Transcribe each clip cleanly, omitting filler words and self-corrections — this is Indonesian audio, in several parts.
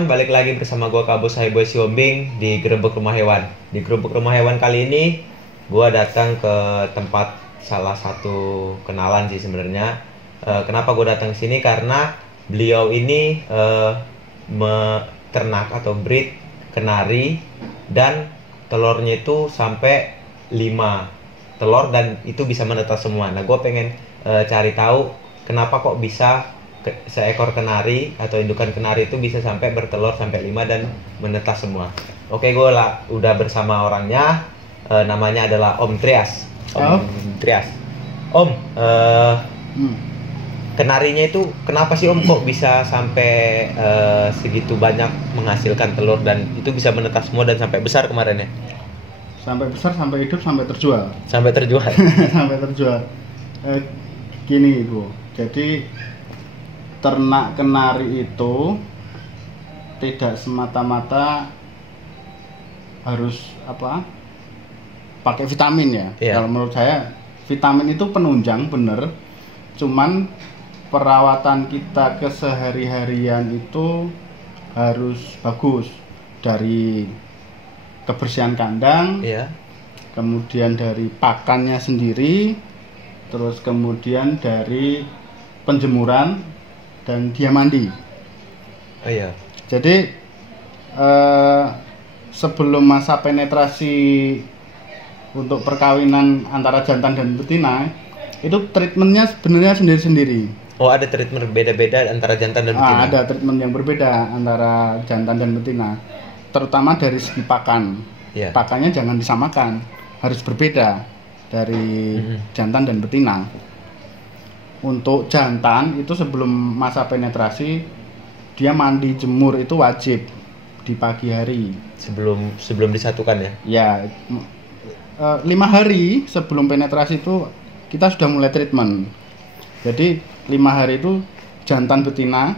teman-teman, balik lagi bersama gue Kak Bos Boy Siombing di Gerebek Rumah Hewan. Di Gerebek Rumah Hewan kali ini gue datang ke tempat salah satu kenalan sih sebenarnya. Kenapa gue datang sini? Karena beliau ini ternak atau breed kenari dan telurnya itu sampai 5 telur dan itu bisa menetas semua. Nah, gue pengen cari tahu kenapa kok bisa seekor kenari atau indukan kenari itu bisa sampai bertelur sampai 5 dan menetas semua. Oke, gue udah bersama orangnya. Namanya adalah Om Trias. Om Trias. Om, kenarinya itu kenapa sih Om kok bisa sampai segitu banyak menghasilkan telur dan itu bisa menetas semua dan sampai besar kemarin ya? Sampai besar, sampai hidup, sampai terjual. Sampai terjual. Sampai terjual. Gini Ibu, jadi ternak kenari itu tidak semata-mata harus pakai vitamin ya. Kalau menurut saya vitamin itu penunjang bener, cuman perawatan kita kesehari-harian itu harus bagus, dari kebersihan kandang, kemudian dari pakannya sendiri, terus kemudian dari penjemuran dan dia mandi. Jadi sebelum masa penetrasi untuk perkawinan antara jantan dan betina, itu treatmentnya sebenarnya sendiri-sendiri. Oh, ada treatment berbeda-beda antara jantan dan betina? Ada treatment yang berbeda antara jantan dan betina, terutama dari segi pakan. Pakannya jangan disamakan, harus berbeda dari jantan dan betina. Untuk jantan itu sebelum masa penetrasi dia mandi jemur itu wajib di pagi hari. Sebelum disatukan ya? Ya, 5 hari sebelum penetrasi itu kita sudah mulai treatment. Jadi 5 hari itu jantan betina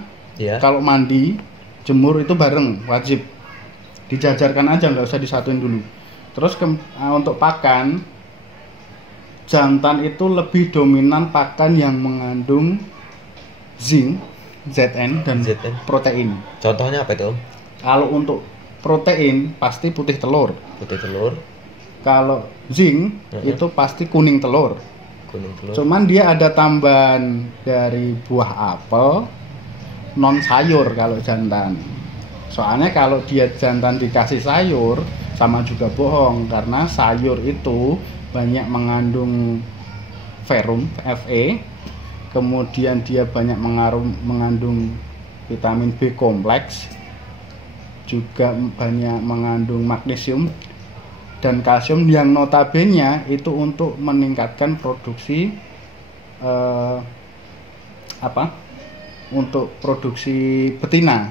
kalau mandi jemur itu bareng, wajib dijajarkan aja, nggak usah disatuin dulu. Terus untuk pakan, jantan itu lebih dominan pakan yang mengandung zinc, Zn dan protein. Contohnya apa itu? Kalau untuk protein pasti putih telur. Kalau zinc itu pasti kuning telur. Cuman dia ada tambahan dari buah apel, non sayur kalau jantan. Soalnya kalau dia jantan dikasih sayur sama juga bohong, karena sayur itu banyak mengandung ferrum, Fe, kemudian dia banyak mengandung vitamin B kompleks, juga banyak mengandung magnesium dan kalsium yang notabene itu untuk meningkatkan produksi untuk produksi betina.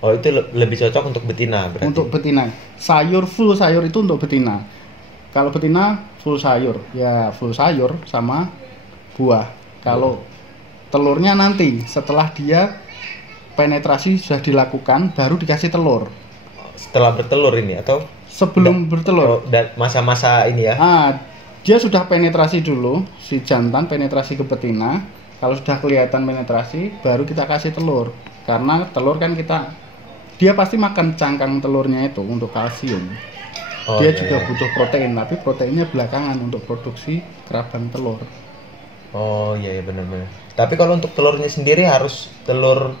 Oh, itu lebih cocok untuk betina berarti? Untuk betina. Full sayur itu untuk betina. Kalau betina full sayur, ya full sayur sama buah. Kalau telurnya nanti setelah dia penetrasi sudah dilakukan baru dikasih telur. Setelah bertelur ini atau sebelum bertelur? Dan masa-masa ini ya? Dia sudah penetrasi dulu, si jantan penetrasi ke betina. Kalau sudah kelihatan penetrasi, baru kita kasih telur. Karena telur kan dia pasti makan cangkang telurnya itu untuk kalsium. Dia juga butuh protein, tapi proteinnya belakangan untuk produksi kerabang telur. Oh iya benar-benar. Tapi kalau untuk telurnya sendiri harus telur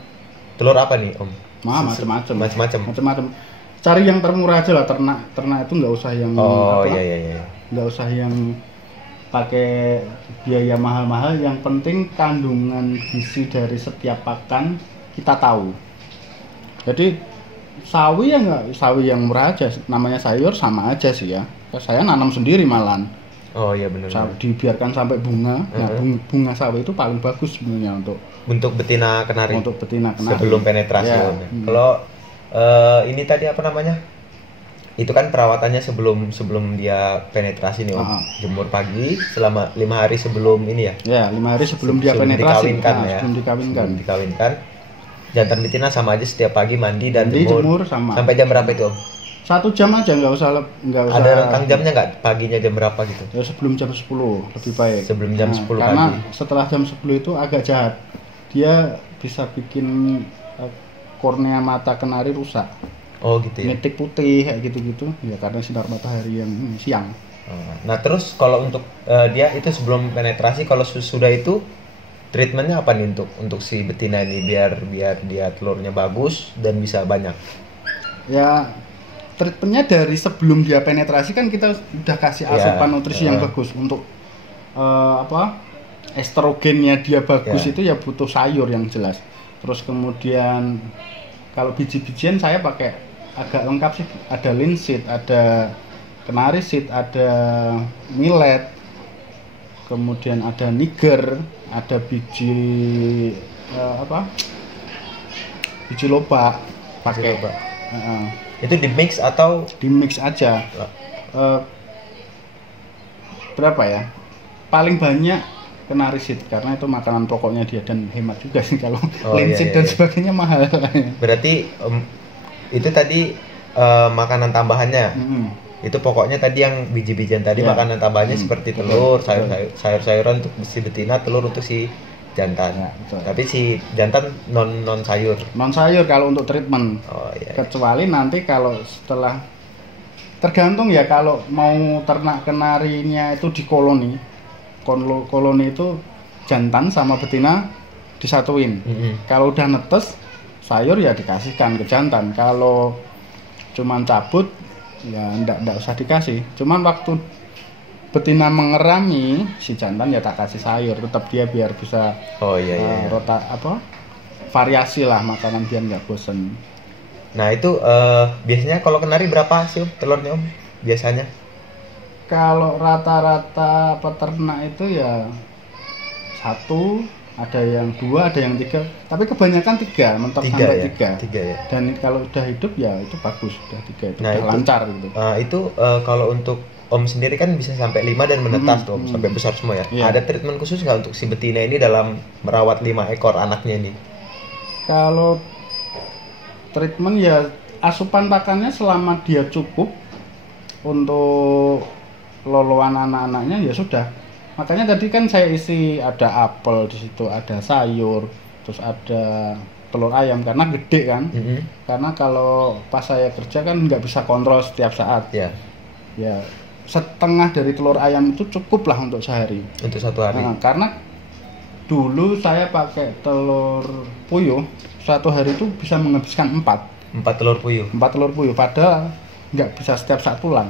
apa nih Om? Macam-macam. Cari yang termurah aja lah, ternak itu nggak usah yang nggak usah yang pakai biaya mahal-mahal. Yang penting kandungan gizi dari setiap pakan kita tahu. Jadi sawi yang murah aja, namanya sayur sama aja sih ya. Saya nanam sendiri malahan. Oh iya benar. Dibiarkan sampai bunga. Nah, bunga sawi itu paling bagus sebenarnya untuk betina kenari. Untuk betina kenari. Sebelum penetrasi. Kalau ini tadi apa namanya? Itu kan perawatannya sebelum dia penetrasi nih Om. Jemur pagi selama 5 hari sebelum ini ya. Ya, 5 hari sebelum dia penetrasi. Sebelum dikawinkan. Jantan betina sama aja setiap pagi mandi dan jemur sama. Sampai jam berapa itu Om? 1 jam aja, nggak usah. Ada rentang jamnya nggak? Paginya jam berapa gitu? Ya sebelum jam 10 lebih baik. Sebelum jam 10 karena pagi. Setelah jam 10 itu agak jahat. Dia bisa bikin kornea mata kenari rusak. Oh gitu ya. Nitik putih kayak gitu-gitu ya karena sinar matahari yang siang. Nah terus kalau untuk dia itu sebelum penetrasi, kalau sudah itu treatmentnya apa nih untuk si betina ini biar dia telurnya bagus dan bisa banyak? Ya treatmentnya dari sebelum dia penetrasi kan kita udah kasih asupan nutrisi yang bagus untuk estrogennya dia bagus itu ya butuh sayur yang jelas. Terus kemudian kalau biji-bijian saya pakai agak lengkap sih, ada linseed, ada kenari seed, ada millet, kemudian ada niger, ada biji biji lobak pakai. Itu di mix atau di mix aja? Berapa ya? Paling banyak kenari seed karena itu makanan pokoknya dia dan hemat juga sih kalau linseed dan sebagainya mahal. Berarti itu tadi makanan tambahannya. Itu pokoknya tadi yang biji-bijian tadi makanan tambahannya seperti telur, sayur-sayuran untuk si betina, telur untuk si jantan. Tapi si jantan non sayur. Non sayur kalau untuk treatment. Kecuali nanti kalau setelah tergantung ya, kalau mau ternak kenarinya itu di koloni. Koloni itu jantan sama betina disatuin. Kalau udah netes sayur ya dikasihkan ke jantan. Kalau cuman cabut ya enggak usah dikasih. Cuman waktu betina mengerami si jantan ya tak kasih sayur, tetap dia biar bisa variasi lah makanan biar nggak bosen. Nah itu biasanya kalau kenari berapa sih telurnya Om biasanya? Kalau rata-rata peternak itu ya 1, ada yang 2, ada yang 3, tapi kebanyakan 3, mentok sampai 3 ya? Dan kalau udah hidup ya itu bagus, udah 3 itu udah lancar gitu. Itu kalau untuk Om sendiri kan bisa sampai 5 dan menetas tuh Om, sampai besar semua ya. Ada treatment khusus nggak untuk si betina ini dalam merawat 5 ekor anaknya ini? Kalau treatment ya asupan pakannya selama dia cukup untuk loloan anak-anaknya ya sudah. Makanya tadi kan saya isi ada apel di situ, ada sayur, terus ada telur ayam karena gede kan. Karena kalau pas saya kerja kan nggak bisa kontrol setiap saat. Ya setengah dari telur ayam itu cukup lah untuk sehari. Untuk 1 hari. Karena dulu saya pakai telur puyuh 1 hari itu bisa menghabiskan 4 telur puyuh. 4 telur puyuh padahal nggak bisa setiap saat pulang.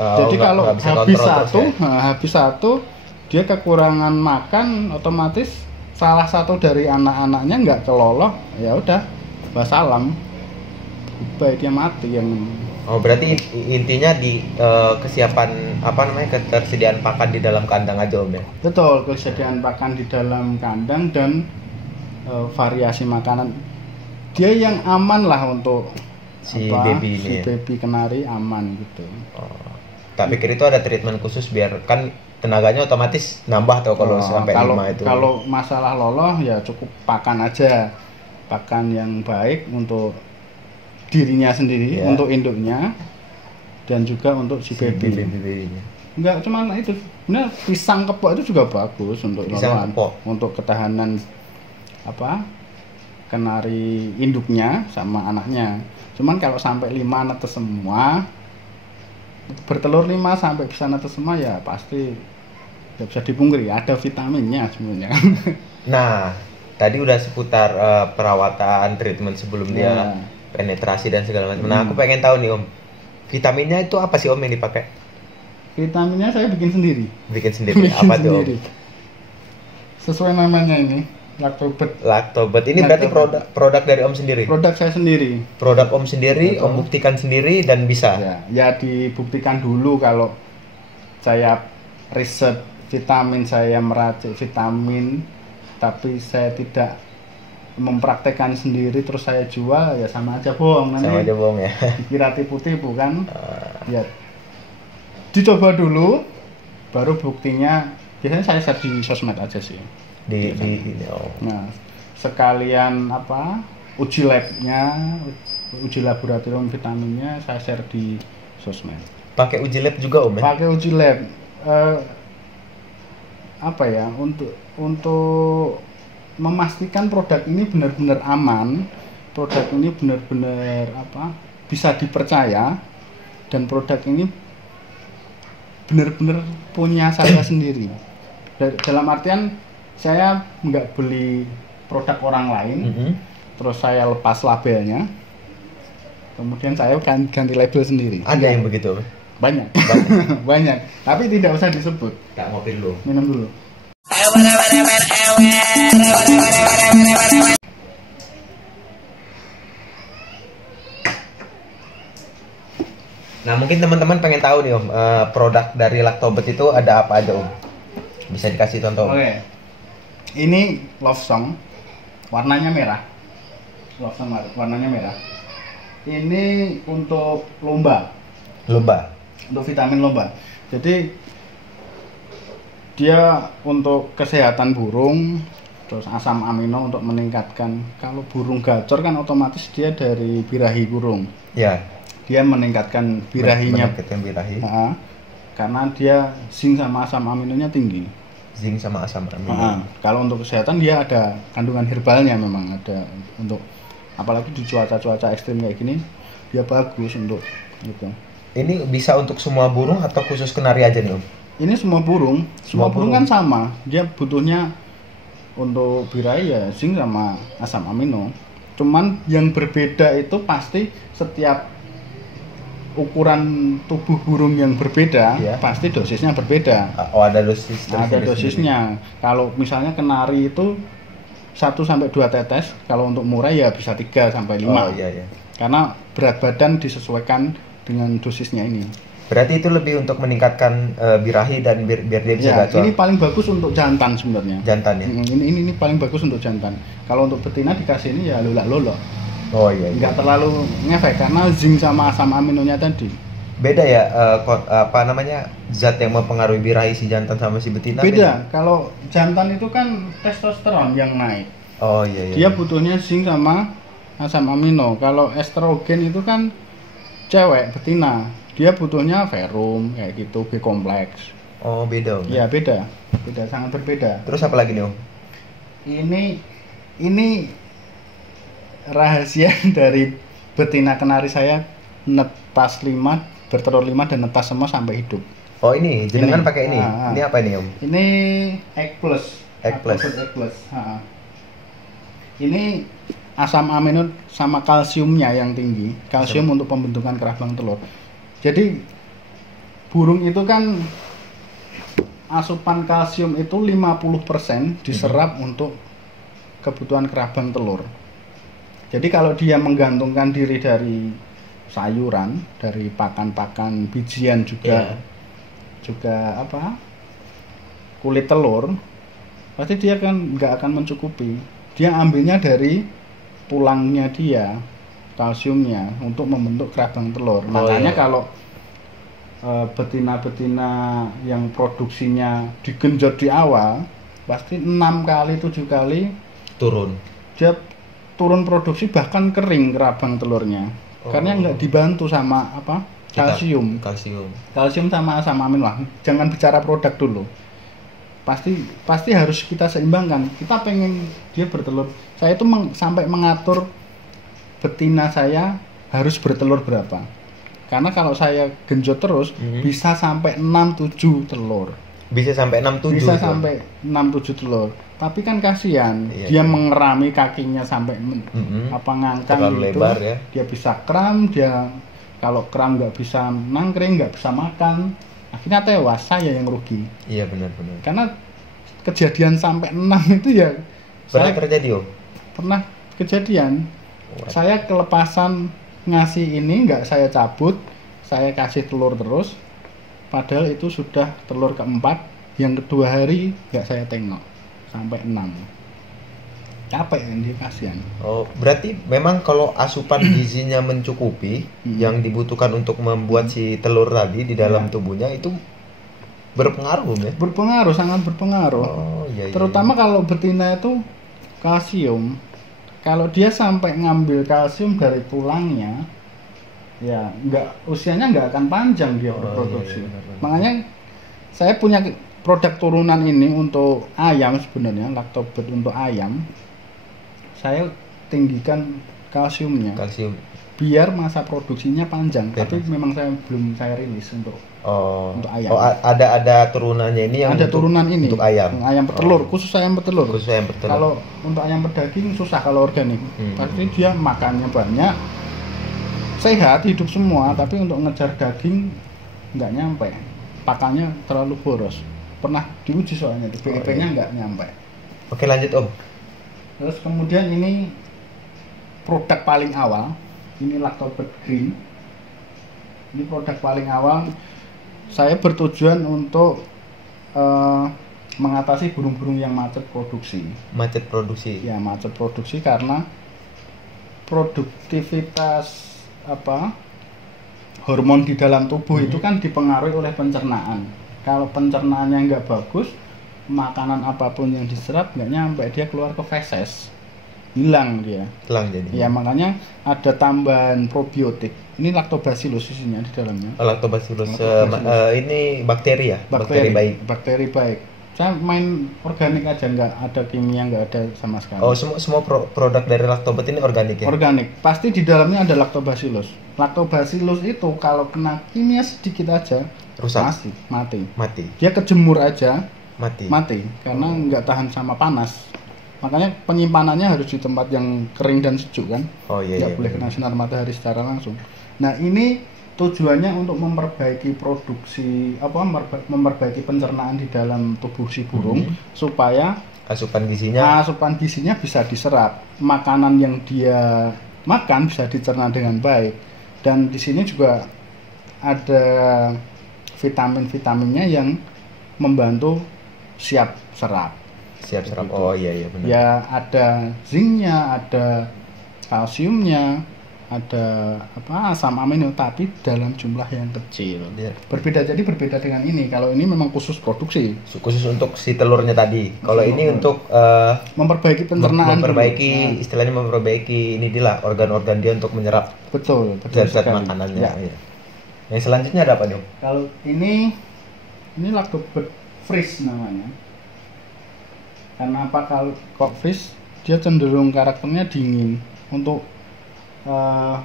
Jadi kalau habis satu dia kekurangan makan, otomatis salah satu dari anak-anaknya nggak keloloh, ya udah wassalam, baik dia mati yang. Berarti intinya di kesiapan ketersediaan pakan di dalam kandang aja Om ya? Betul, kesediaan pakan di dalam kandang dan variasi makanan dia yang aman lah untuk baby kenari aman gitu. Tak pikir itu ada treatment khusus biar kan tenaganya otomatis nambah tuh kalau sampai 5 itu. Kalau masalah loloh ya cukup pakan aja, pakan yang baik untuk dirinya sendiri, untuk induknya dan juga untuk si baby-nya. Enggak cuma itu, benar pisang kepok itu juga bagus untuk loloan, untuk ketahanan kenari induknya sama anaknya. Cuman kalau sampai 5 netes semua, bertelur 5 sampai bisa netes semua ya pasti tidak bisa dipungkiri ada vitaminnya semuanya. Nah tadi udah seputar perawatan treatment sebelum dia penetrasi dan segala macam. Nah aku pengen tahu nih Om, vitaminnya itu apa sih Om yang dipakai? Vitaminnya saya bikin sendiri. Apa tuh Om? Sesuai namanya ini Lactobet. Ini berarti produk dari Om sendiri? Produk saya sendiri. Produk Om sendiri, Om buktikan sendiri dan bisa? Ya dibuktikan dulu. Kalau saya riset vitamin, saya meracik vitamin, tapi saya tidak mempraktekkan sendiri terus saya jual, ya sama aja bohong. Sama aja bohong ya? Dikira tipu-tipu kan? Ya dicoba dulu, baru buktinya. Biasanya saya share di sosmed aja sih. Nah, sekalian uji labnya, uji laboratorium vitaminnya saya share di sosmed. Pakai uji lab juga Om ya? Pakai uji lab. Untuk memastikan produk ini benar-benar aman, produk ini benar-benar bisa dipercaya, dan produk ini benar-benar punya saya sendiri. Dalam artian saya nggak beli produk orang lain, terus saya lepas labelnya, kemudian saya ganti label sendiri. Ada yang begitu? Banyak. Banyak, tapi tidak usah disebut. Tak, ngopi dulu. Minum dulu. Nah, mungkin teman-teman pengen tahu nih Om, produk dari Lactobet itu ada apa aja Om? Bisa dikasih contoh Om? Oke. Ini Love Song, warnanya merah. Love Song warnanya merah. Ini untuk lomba. Untuk vitamin lomba. Jadi dia untuk kesehatan burung, terus asam amino untuk meningkatkan. Kalau burung gacor kan otomatis dia dari birahi burung. Ya. Dia meningkatkan birahinya. Meningkatkan birahi. Karena dia zinc sama asam aminonya tinggi. Zinc sama asam amino. Kalau untuk kesehatan dia ada kandungan herbalnya, memang ada untuk, apalagi di cuaca-cuaca ekstrim kayak gini dia bagus untuk gitu. Ini bisa untuk semua burung atau khusus kenari aja nih Om? Ini semua burung. Semua burung kan sama. Dia butuhnya untuk birahi ya zinc sama asam amino. Cuman yang berbeda itu pasti setiap ukuran tubuh burung yang berbeda, pasti dosisnya berbeda. Oh, ada dosis. Ada dosisnya. Kalau misalnya kenari itu 1-2 tetes, kalau untuk murai ya bisa 3-5. Oh iya. Karena berat badan disesuaikan dengan dosisnya ini. Berarti itu lebih untuk meningkatkan birahi dan biar dia bisa gacor. Ini paling bagus untuk jantan sebenarnya. Jantan ya. Ini paling bagus untuk jantan. Kalau untuk betina dikasih ini ya lolak-lolok. Oh iya. Nggak terlalu ngefek karena zinc sama asam aminonya tadi. Beda ya zat yang mempengaruhi birahi si jantan sama si betina? Beda. Kalau jantan itu kan testosteron yang naik. Oh iya. Dia butuhnya zinc sama asam amino. Kalau estrogen itu kan cewek betina, dia butuhnya verum kayak gitu, B kompleks. Oh beda Om? Iya beda, sangat berbeda. Terus apa lagi nih Om? Ini rahasia dari betina kenari saya, netas 5, bertelur 5 dan netas semua sampai hidup. Oh ini, jenengan pakai ini. Ini apa ini Om? Ini Egg Plus. Egg Plus. Ini asam amino sama kalsiumnya yang tinggi. Kalsium untuk pembentukan kerabang telur. Jadi burung itu kan asupan kalsium itu 50% diserap untuk kebutuhan kerabang telur. Jadi kalau dia menggantungkan diri dari sayuran, dari pakan-pakan bijian juga kulit telur, pasti dia kan nggak akan mencukupi. Dia ambilnya dari tulangnya dia, kalsiumnya untuk membentuk kerabang telur. Makanya kalau betina-betina yang produksinya digenjot di awal, pasti 6 kali 7 kali turun. Dia turun produksi, bahkan kering kerabang telurnya. Karena nggak dibantu sama kalsium sama asam amino lah. Jangan bicara produk dulu, pasti harus kita seimbangkan. Kita pengen dia bertelur, saya itu sampai mengatur betina saya harus bertelur berapa, karena kalau saya genjot terus bisa sampai 6-7 telur. Bisa sampai 6-7 telur. Tapi kan kasihan, dia mengerami kakinya sampai ngangkang gitu. Lebar, ya. Dia bisa kram, kalau kram nggak bisa nangkring, nggak bisa makan, akhirnya tewas, saya yang rugi. Iya benar. Karena kejadian sampai 6 itu ya pernah terjadi pernah kejadian. Saya kelepasan ngasih ini, nggak saya cabut, saya kasih telur terus, padahal itu sudah telur keempat, yang kedua hari nggak saya tengok sampai 6. Capek kan dia, kasihan. Oh, berarti memang kalau asupan gizinya mencukupi yang dibutuhkan untuk membuat si telur tadi di dalam tubuhnya itu berpengaruh ya? Berpengaruh, sangat berpengaruh. Terutama kalau betina itu kalsium. Kalau dia sampai ngambil kalsium dari tulangnya, ya usianya nggak akan panjang dia berproduksi. Makanya saya punya produk turunan ini untuk ayam sebenarnya, Lactobet untuk ayam. Saya tinggikan kalsiumnya. Kalsium. Biar masa produksinya panjang. Tapi memang belum saya rilis untuk ayam. Ada turunannya ini yang ada turunan ini untuk ayam. Ayam petelur, khusus ayam petelur. Khusus ayam petelur. Kalau untuk ayam pedaging susah kalau organik. Pasti dia makannya banyak, sehat, hidup semua, tapi untuk ngejar daging nggak nyampe. Pakannya terlalu boros. Pernah diuji soalnya, BEP-nya nggak nyampe. Oke, lanjut Om. Terus kemudian ini produk paling awal, ini Lactobird Green. Ini produk paling awal. Saya bertujuan untuk mengatasi burung-burung yang macet produksi. Macet produksi. Ya, macet produksi karena produktivitas hormon di dalam tubuh itu kan dipengaruhi oleh pencernaan. Kalau pencernaannya nggak bagus, makanan apapun yang diserap nggak nyampe, dia keluar ke feses, hilang dia. Hilang jadi. Ya makanya ada tambahan probiotik. Ini lactobacillus isinya di dalamnya. Lactobacillus. Ini bakteri ya? Bakteri baik. Bakteri baik. Saya main organik aja, nggak ada kimia, nggak ada sama sekali. Oh, semua produk dari Lactobird ini organik ya? Organik. Pasti di dalamnya ada lactobacillus. Lactobacillus itu kalau kena kimia sedikit aja rusak. Mati. Dia kejemur aja mati karena nggak tahan sama panas. Makanya penyimpanannya harus di tempat yang kering dan sejuk kan. Nggak boleh kena sinar matahari secara langsung. Nah, ini tujuannya untuk memperbaiki produksi memperbaiki pencernaan di dalam tubuh si burung supaya asupan gizinya bisa diserap, makanan yang dia makan bisa dicerna dengan baik. Dan di sini juga ada vitamin-vitaminnya yang membantu siap serap. Oh iya benar. Ya, ada zinknya, ada kalsiumnya, ada asam amino, tapi dalam jumlah yang kecil. Ya. Berbeda dengan ini. Kalau ini memang khusus produksi. Khusus untuk si telurnya tadi. Kalau ini untuk memperbaiki pencernaan. Istilahnya memperbaiki ini dia organ-organ dia untuk menyerap. Betul zat-zat makanannya. Ya. Yang selanjutnya ada apa dong? Kalau ini Lactobird Freeze namanya. Karena kalau kok freeze dia cenderung karakternya dingin untuk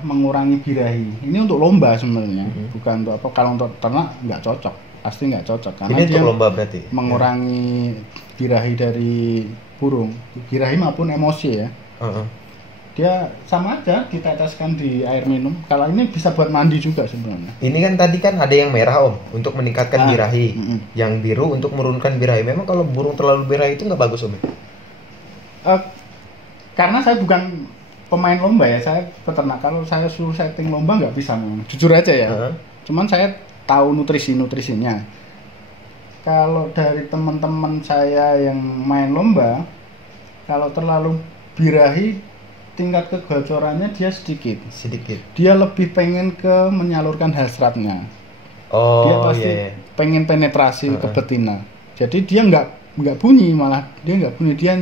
mengurangi birahi. Ini untuk lomba sebenarnya, bukan untuk kalau untuk ternak nggak cocok, pasti nggak cocok karena ini dia untuk lomba berarti mengurangi birahi dari burung, birahi maupun emosi ya. Dia sama aja diteteskan di air minum. Kalau ini bisa buat mandi juga sebenarnya. Ini kan tadi kan ada yang merah Om untuk meningkatkan birahi, yang biru untuk menurunkan birahi. Memang kalau burung terlalu birahi itu nggak bagus Om? Karena saya bukan pemain lomba ya, saya peternak. Kalau saya suruh setting lomba nggak bisa memang. Jujur aja ya. Cuman saya tahu nutrisinya. Kalau dari teman-teman saya yang main lomba, kalau terlalu birahi tingkat kegacorannya dia sedikit. Dia lebih pengen ke menyalurkan hasratnya. Dia pasti pengen penetrasi ke betina. Jadi dia nggak bunyi, malah dia nggak bunyi, dia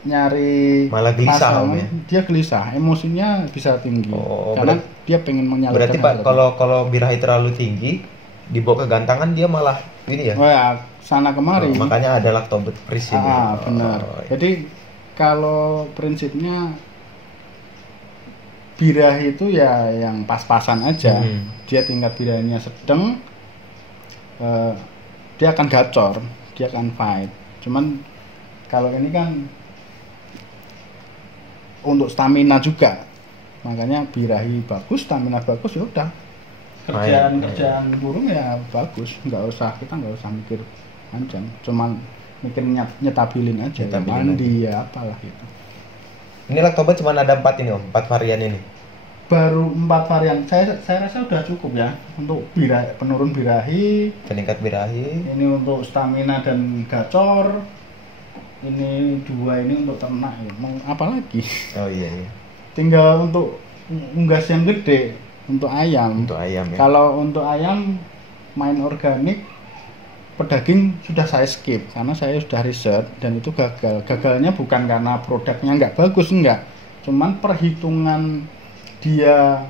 nyari malah gelisah dia gelisah, emosinya bisa tinggi karena dia pengen menyalurkan. Berarti Pak, kalau birahi terlalu tinggi dibawa ke gantangan dia malah ini ya? Sana kemari. Makanya ada Lactobird Freeze ini. Benar. Jadi kalau prinsipnya birahi itu ya yang pas-pasan aja. Dia tingkat birahinya sedang, dia akan gacor, dia akan fight. Cuman kalau ini kan untuk stamina juga, makanya birahi bagus, stamina bagus, ya udah kerjaan burung ya bagus, kita nggak usah mikir panjang, cuman mikir nyetabilin aja, mandi ya apalah gitu. Ini Lactobird cuma ada 4 ini Om, 4 varian ini. Baru 4 varian. Saya rasa udah cukup ya untuk penurun birahi, peningkat birahi. Ini untuk stamina dan gacor. Ini 2 ini untuk ternak ya. Mau apa lagi? Iya. Tinggal untuk unggas yang gede untuk ayam. Ya. Kalau untuk ayam main organik, pedaging sudah saya skip karena saya sudah riset dan itu gagal. Gagalnya bukan karena produknya nggak bagus, enggak. Cuman perhitungan dia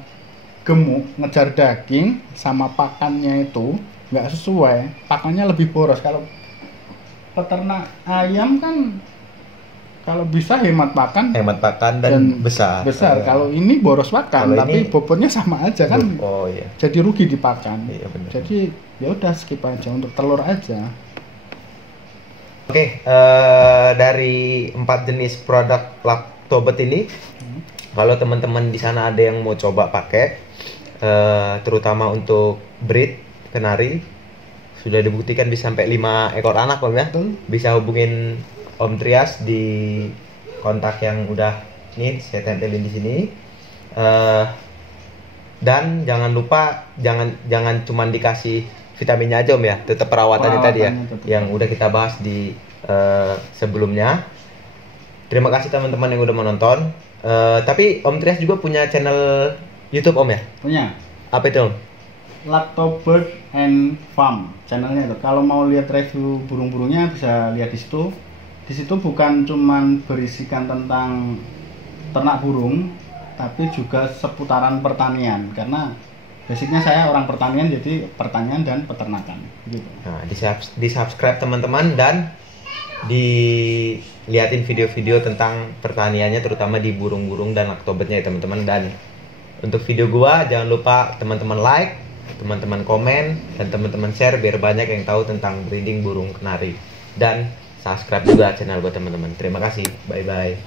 gemuk ngejar daging sama pakannya itu nggak sesuai. Pakannya lebih boros. Kalau peternak ayam kan kalau bisa hemat pakan dan besar. Kalau ini boros pakan, tapi bobotnya sama aja kan. Oh iya. Jadi rugi di pakan. Iya, benar. Jadi ya udah skip aja untuk telur aja. Oke, dari 4 jenis produk Lactobet ini, kalau teman-teman di sana ada yang mau coba pakai, terutama untuk breed kenari, sudah dibuktikan bisa sampai 5 ekor anak Om ya. Bisa hubungin Om Trias di kontak yang udah nih saya tempelin di sini. Dan jangan lupa jangan cuma dikasih vitaminnya aja Om ya, tetap perawatannya tadi ya, yang udah kita bahas di sebelumnya. Terima kasih teman-teman yang udah menonton. Tapi Om Trias juga punya channel YouTube Om ya? Punya. Apa itu Om? Lactobird and Farm channelnya itu. Kalau mau lihat review burung-burungnya bisa lihat di situ. Di situ bukan cuman berisikan tentang ternak burung, tapi juga seputaran pertanian. Karena basicnya saya orang pertanian, jadi pertanian dan peternakan. Gitu. Nah, di subscribe teman-teman dan dilihatin video-video tentang pertaniannya, terutama di burung-burung dan Lactobetnya ya teman-teman. Dan untuk video gua jangan lupa teman-teman like, teman-teman komen, dan teman-teman share biar banyak yang tahu tentang breeding burung kenari. Dan subscribe juga channel gua teman-teman. Terima kasih. Bye bye.